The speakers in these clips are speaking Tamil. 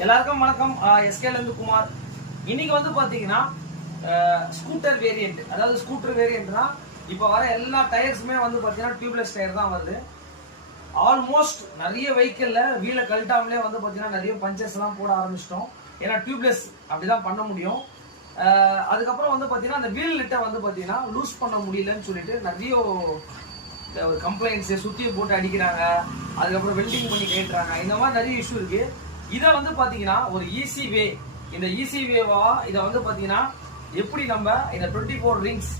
எல்லாருக்கும் வணக்கம். எஸ்கேல இருந்து குமார். இன்னைக்கு வந்து பாத்தீங்கன்னா ஸ்கூட்டர் வேரியன்ட், அதாவது ஸ்கூட்டர் வேரியன்ட்னா இப்போ வர எல்லா டயர்ஸுமே வந்து பாத்தீங்கன்னா டியூப்லெஸ் டயர் தான் வருது. ஆல்மோஸ்ட் நிறைய வெஹிக்கிள்ல வீலை கழட்டாமலே வந்து பாத்தீங்கன்னா நிறைய பஞ்சர்ஸ் எல்லாம் போட ஆரம்பிச்சிட்டோம். ஏன்னா டியூப்லெஸ் அப்படிதான் பண்ண முடியும். அதுக்கப்புறம் வந்து பாத்தீங்கன்னா அந்த வீல் லிட்டை வந்து பாத்தீங்கன்னா லூஸ் பண்ண முடியலன்னு சொல்லிட்டு நிறைய ஒரு கம்ப்ளைண்ட்ஸ், சுத்தியை போட்டு அடிக்கிறாங்க, அதுக்கப்புறம் வெல்டிங் பண்ணி கேட்டுறாங்க. இந்த மாதிரி நிறைய இஷ்யூ இருக்கு. இதை வந்து பாத்தீங்கன்னா ஒரு ஈஸி வே, இந்த ஈஸி வேவா இதை வந்து பாத்தீங்கன்னா எப்படி நம்ம இந்த 24 ரிங்ஸ்,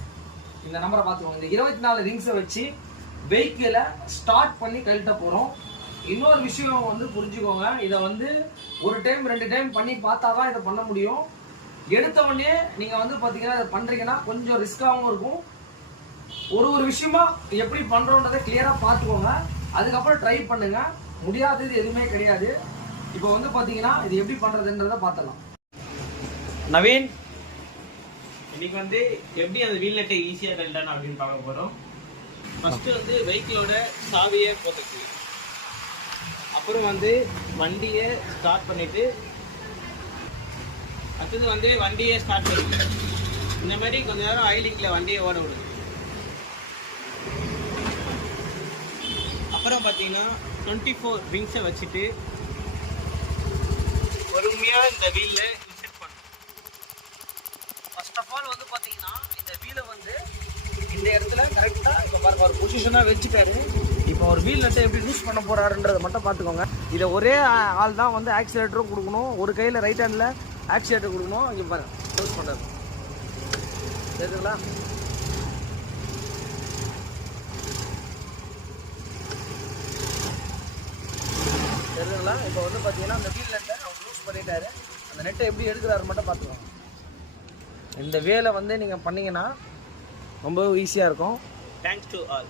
இந்த நம்பரை பார்த்துக்கோங்க, இந்த 24 ரிங்ஸை வச்சு வெஹிக்கிளை ஸ்டார்ட் பண்ணி கழட்ட போறோம். இன்னொரு விஷயம் வந்து புரிஞ்சுக்கோங்க, இதை வந்து ஒரு டைம் 2 டைம் பண்ணி பார்த்தாதான் இதை பண்ண முடியும். எடுத்த உடனே நீங்க வந்து பாத்தீங்கன்னா இதை பண்றீங்கன்னா கொஞ்சம் ரிஸ்காகவும் இருக்கும். ஒரு விஷயமா எப்படி பண்றோன்றதை கிளியரா பார்த்துக்கோங்க, அதுக்கப்புறம் ட்ரை பண்ணுங்க. முடியாதது எதுவுமே கிடையாது. இப்போ வந்து பாத்தீங்கன்னா இது எப்படி பண்றதுன்றத பார்த்தலாம். நவீன், இன்னைக்கு வந்து எப்படி அந்த வீல் நட்டை ஈஸியாக கழட்டணும் அப்படின்னு பார்க்க போகிறோம். ஃபஸ்ட்டு வந்து வெஹிக்கிளோட சாவியை போட்டுக்கு, அப்புறம் வந்து வண்டியை ஸ்டார்ட் பண்ணிவிட்டு, அடுத்தது வந்து வண்டியை ஸ்டார்ட் பண்ணி இந்த மாதிரி கொஞ்ச நேரம் ஆயிலிங்கில் வண்டியை ஓட விடுது. அப்புறம் பார்த்தீங்கன்னா 24 ரிங்ஸை வச்சுட்டு பொறுமையாக இந்த வீலில் இன்செர்ட் பண்ணணும். ஃபர்ஸ்ட் ஆஃப் ஆல் வந்து பாத்தீங்கன்னா இந்த வீலை வந்து இந்த இடத்துல கரெக்டா இப்போ பாருங்க ஒரு பொசிஷனா வச்சுட்டாரு. இப்போ ஒரு வீல் நட்டை எப்படி யூஸ் பண்ண போறாருன்றதை மட்டும் பார்த்துக்கோங்க. இதை ஒரே ஆள் தான் வந்து ஆக்சிலேட்டரும் கொடுக்கணும், ஒரு கையில் ரைட் ஹேண்டில் ஆக்சிலேட்டர் கொடுக்கணும். இங்கே பாருங்க யூஸ் பண்ணுறது தெரியுதுங்களா? தெரியுதுங்களா? இப்போ வந்து பார்த்தீங்கன்னா அந்த வீல் நட்டை அவர் யூஸ் பண்ணிட்டாரு. அந்த நெட்டை எப்படி எடுக்கிறாரு மட்டும் பார்த்துக்கோங்க. இந்த வேலை வந்து நீங்கள் பண்ணீங்கன்னா ரொம்ப ஈஸியாக இருக்கும். Thanks to all.